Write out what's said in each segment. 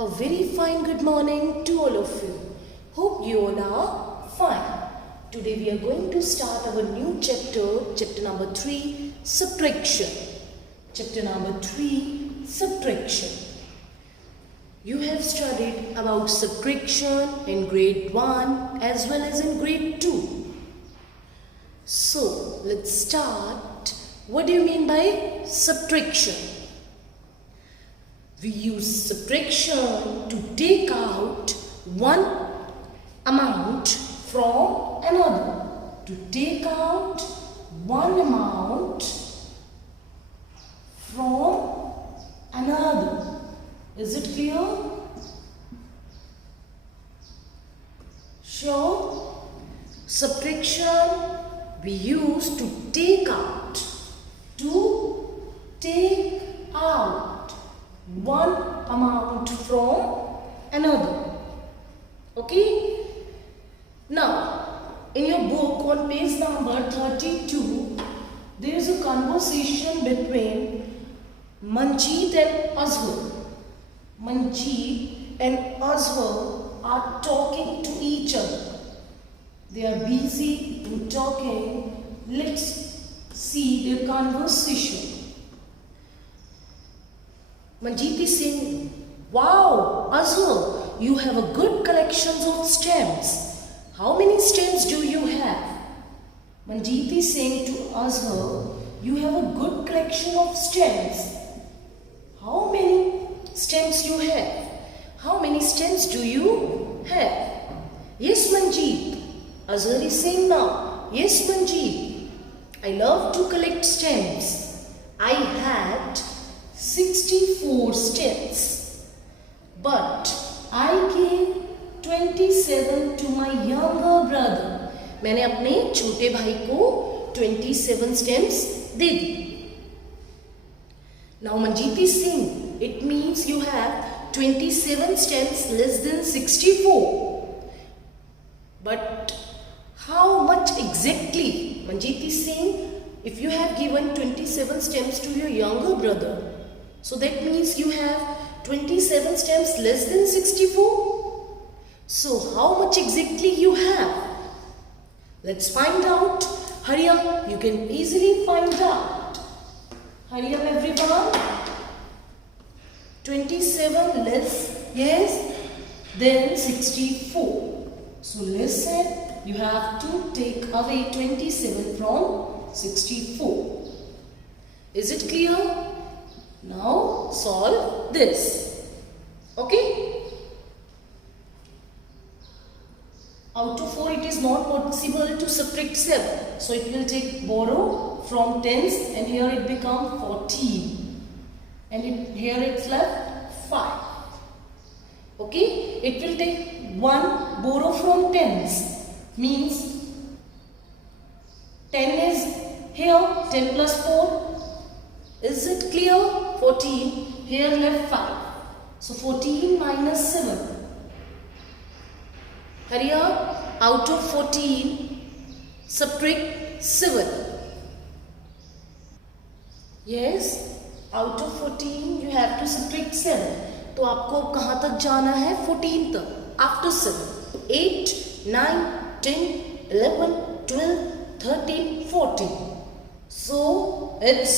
A very fine good morning to all of you. Hope you all are fine. Today we are going to start our new chapter number 3, subtraction. Chapter number 3, subtraction. You have studied about subtraction in grade 1 as well as in grade 2. So let's start. What do you mean by subtraction? We use subtraction to take out one amount from another. To take out one amount from another. Is it clear? Sure. Subtraction we use to take out. To take out one amount from another. Okay? Now, in your book on page number 32, there is a conversation between Manjeet and Azhar. Manjeet and Azhar are talking to each other. They are busy in talking. Let's see their conversation. Manjeet is saying, "Wow, Azhar, you have a good collection of stamps. How many stamps do you have?" Manjeet is saying to Azhar, "You have a good collection of stamps. How many stamps you have? How many stamps do you have?" "Yes, Manjeet." Azhar is saying now, "Yes, Manjeet, I love to collect stamps. I had 64 stamps, but I gave 27 to my younger brother. मैंने अपने छोटे भाई को 27 stamps they the. Now Manjeet is saying, it means you have 27 stamps less than 64. But how much exactly? Manjeet is saying, if you have given 27 stamps to your younger brother, so that means you have 27 stamps less than 64. So how much exactly you have? Let's find out. Hurry up, you can easily find out. Hurry up everyone. 27 less, yes, then 64. So listen, you have to take away 27 from 64. Is it clear? Now solve this. Okay? Out of 4 it is not possible to subtract 7. So it will take borrow from tens and here it become 14. And here it's left 5. Okay? It will take 1 borrow from tens. Means 10 is here, 10 plus 4. Is it clear? 14. Here left 5. So 14 minus 7. Hurry up. Out of 14, subtract 7. Yes. Out of 14, you have to subtract 7. तो आपको कहाँ तक जाना है? 14 तक. After 7. 8, 9, 10, 11, 12, 13, 14. So it's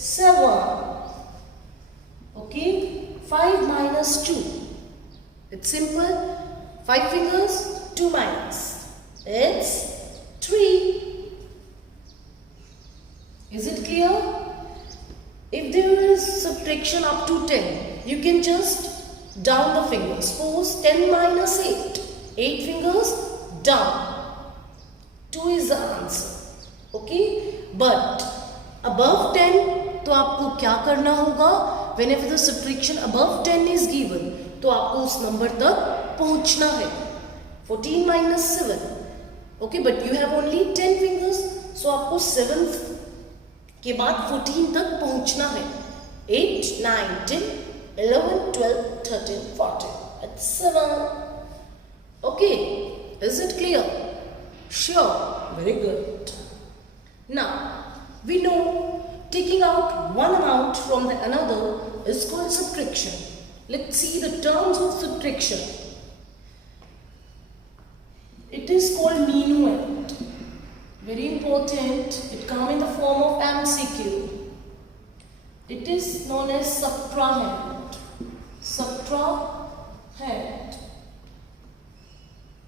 7. Okay, 5 minus 2. It's simple. 5 fingers, 2 minus. It's 3. Is it clear? If there is subtraction up to 10, you can just down the fingers. Suppose 10 minus 8. 8 fingers down. 2 is the answer. Okay, but above 10, तो आपको क्या करना होगा? Whenever the subtraction above 10 is given, तो आपको उस number तक पहुंचना है. 14 minus 7. Okay, but you have only 10 fingers, so आपको 7 के बाद 14 तक पहुंचना है. 8, 9, 10, 11, 12, 13, 14. That's 7. Okay, is it clear? Sure, very good. Now, we know taking out one amount from the another is called subtraction. Let's see the terms of subtraction. It is called minuend. Very important. It comes in the form of MCQ. It is known as subtrahend. Subtrahend.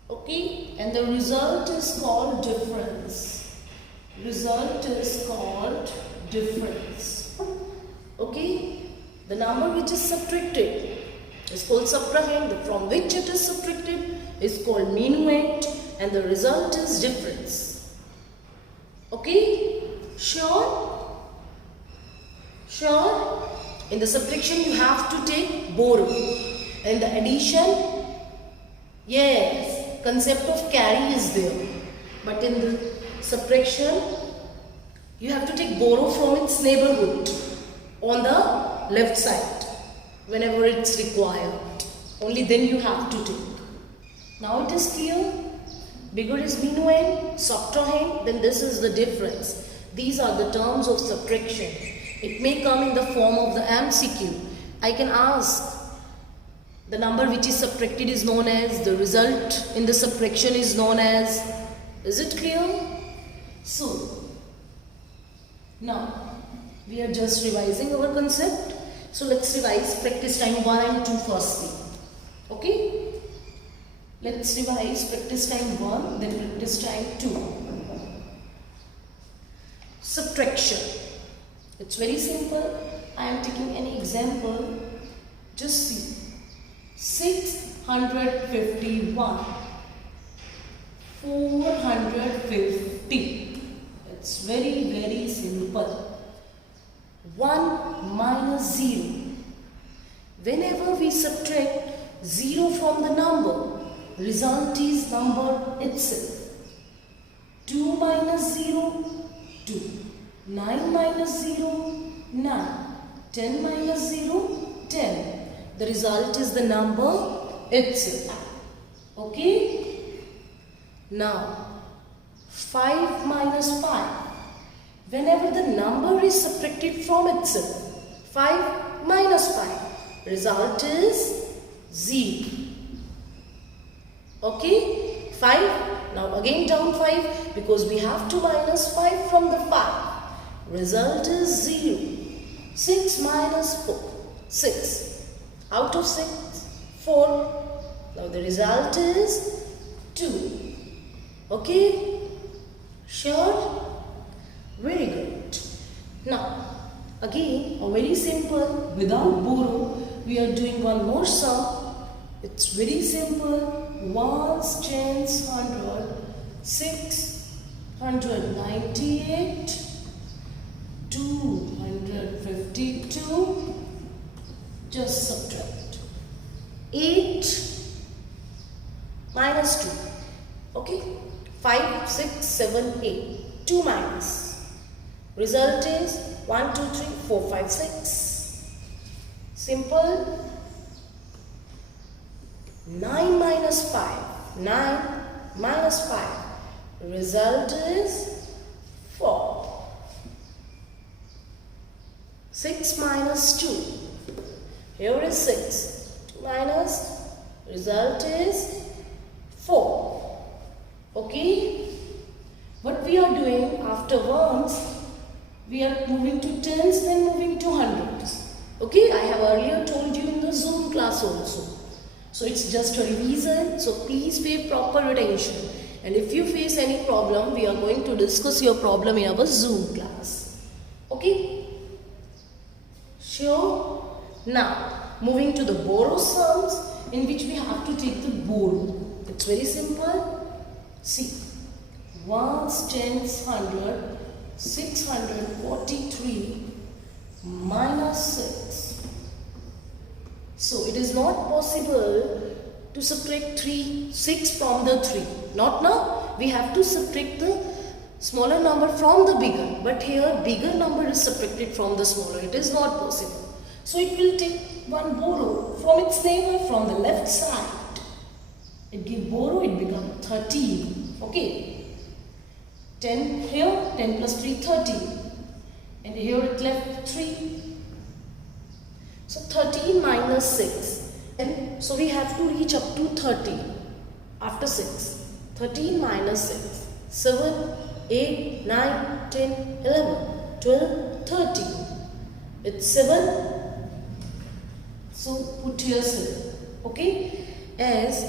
Okay, and the result is called difference. Result is called difference. Okay, the number which is subtracted is called subtrahend. From which it is subtracted is called minuend, and the result is difference. Okay, sure? Sure? In the subtraction you have to take borrow. In the addition, yes, concept of carry is there. But in the subtraction, you have to take borrow from its neighborhood on the left side whenever it's required. Only then you have to take. Now it is clear. Bigger is minuend, subtrahend, then this is the difference. These are the terms of subtraction. It may come in the form of the MCQ. I can ask, the number which is subtracted is known as, the result in the subtraction is known as. Is it clear? So, now we are just revising our concept. So let's revise practice time 1 and 2 firstly. Okay? Let's revise practice time 1, then practice time 2. Subtraction. It's very simple. I am taking an example. Just see. 651. 450. It's very simple. 1 minus 0. Whenever we subtract 0 from the number, result is number itself. 2 minus 0, 2. 9 minus 0, 9. 10 minus 0, 10. The result is the number itself. Okay? Now, 5 minus 5. Whenever the number is subtracted from itself, 5 minus 5, result is 0. Okay? 5. Now again down 5 because we have to minus 5 from the 5. Result is 0. 6 minus 4. 6. Out of 6, 4. Now the result is 2. Okay? Sure? Very good. Now, again, a very simple, without borrow, we are doing one more sum. It's very simple. 1s, 10s, 100, 698, 252. Just subtract. 8 minus 2. Okay? 5, 6, 7, 8. 2 minus. Result is 1, 2, 3, 4, 5, 6. Simple. 9 minus 5. 9 minus 5. Result is 4. 6 minus 2. Here is 6. 2 minus. Result is 4. Okay? What we are doing after ones, we are moving to tens, then moving to hundreds. Okay? I have earlier told you in the Zoom class also. So it's just a revision. So please pay proper attention. And if you face any problem, we are going to discuss your problem in our Zoom class. Okay? Sure? Now, moving to the borrow sums, in which we have to take the borrow. It's very simple. See, 1s, 10s, 100, 643 minus 6. So it is not possible to subtract 6 from the 3. Not now. We have to subtract the smaller number from the bigger. But here bigger number is subtracted from the smaller. It is not possible. So it will take one borrow from its neighbor from the left side. It give borrow, it become 13. Okay. 10 here, 10 plus 3, 13. And here it left 3. So 13 minus 6. And so we have to reach up to 30 after 6. 13 minus 6. 7, 8, 9, 10, 11, 12, 13. It's 7. So put here 7. Okay. As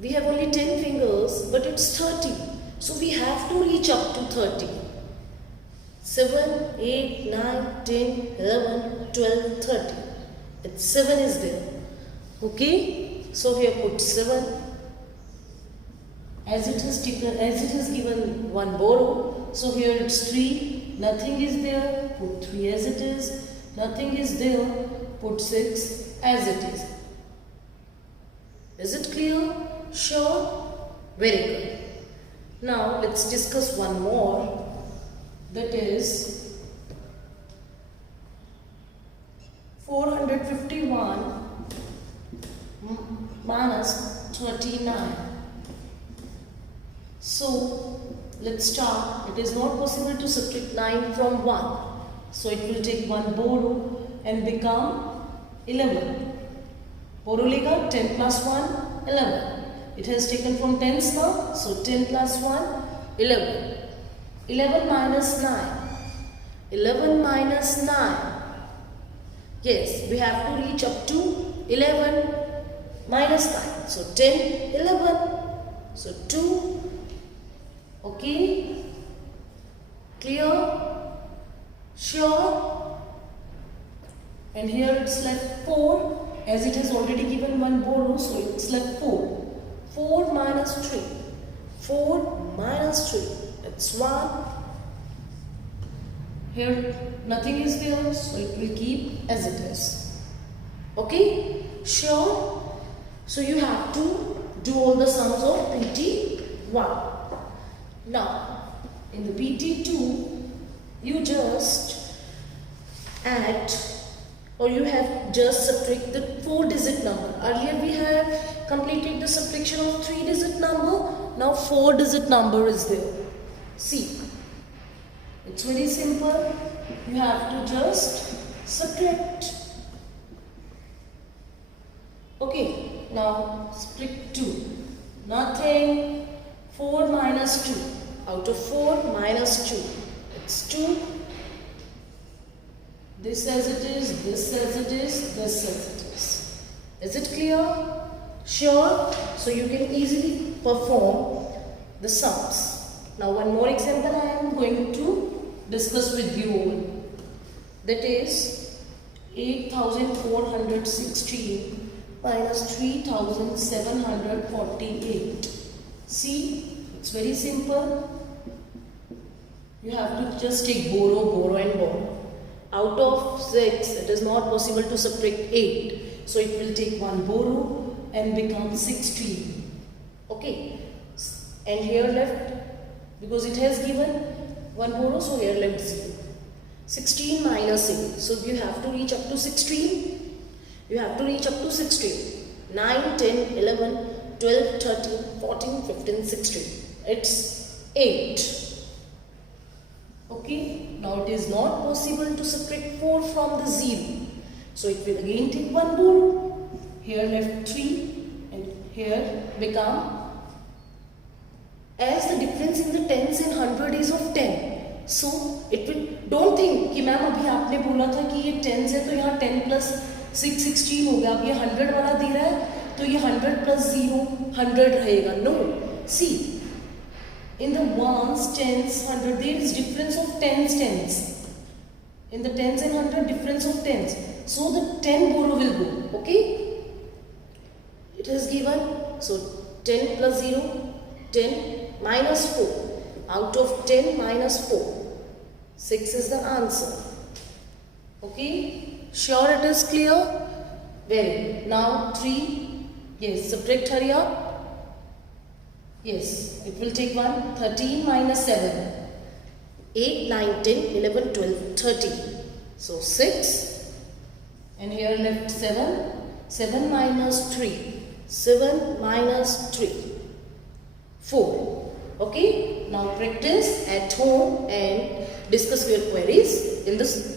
we have only 10 fingers, but it's 30. So we have to reach up to 30. 7, 8, 9, 10, 11, 12, 30. It's 7 is there. Okay. So here put 7. As it is given one borrow. So here it's 3. Nothing is there. Put 3 as it is. Nothing is there. Put 6 as it is. Is it clear? Sure? Very good. Now let's discuss one more. That is 451 minus 39. So let's start. It is not possible to subtract 9 from 1. So it will take one borrow and become 11. Borrow lega 10 plus 1, 11. It has taken from tens now. So 10 plus 1, 11. 11 minus 9. 11 minus 9. Yes, we have to reach up to 11 minus 9. So 10, 11. So 2. Okay. Clear? Sure? And here it's left 4. As it has already given one borrow, so it's left 4. 4 minus 3. 4 minus 3. It's 1. Here nothing is there, so it will keep as it is. Okay? Sure? So you have to do all the sums of PT1. Now, in the PT2, you just add or you have just subtract the 4-digit number. Earlier we have completed the subtraction of 3-digit number. Now 4-digit number is there. See, it's very simple. You have to just subtract. Okay, now subtract 2. Nothing. 4 minus 2. Out of 4 minus 2. It's 2. This as it is, this as it is, this as it is. Is it clear? Sure? So you can easily perform the sums. Now one more example I am going to discuss with you all. That is 8416 minus 3748. See, it's very simple. You have to just take borrow, borrow and borrow. Out of 6, it is not possible to subtract 8. So it will take one borrow and become 16. Okay. And here left, because it has given one borrow, so here left 0. 16 minus 8. So you have to reach up to 16. You have to reach up to 16. 9, 10, 11, 12, 13, 14, 15, 16. It's 8. Okay, now it is not possible to subtract 4 from the 0. So it will again take one borrow. Here left 3 and here become, as the difference in the tens and 100 is of 10. So it will, don't think कि ma'am अभी आपने बोला था कि ये tens है तो यहाँ 10 plus 6 16 हो गया. अब ये 100 वाला दे रहा है तो ये 100 plus 0 100 रहेगा. No, see. In the ones, tens, 100, there is difference of tens. In the tens and 100, difference of tens. So the 10 borrow will go. Okay? It is given. So 10 plus 0, 10 minus 4. Out of 10 minus 4. 6 is the answer. Okay? Sure it is clear? Very good. Now 3. Yes, subtract, hurry up. Yes, it will take 1. 13 minus 7. 8, 9, 10, 11, 12, 13. So 6. And here left 7. 7 minus 3. 7 minus 3. 4. Okay. Now practice at home and discuss your queries in this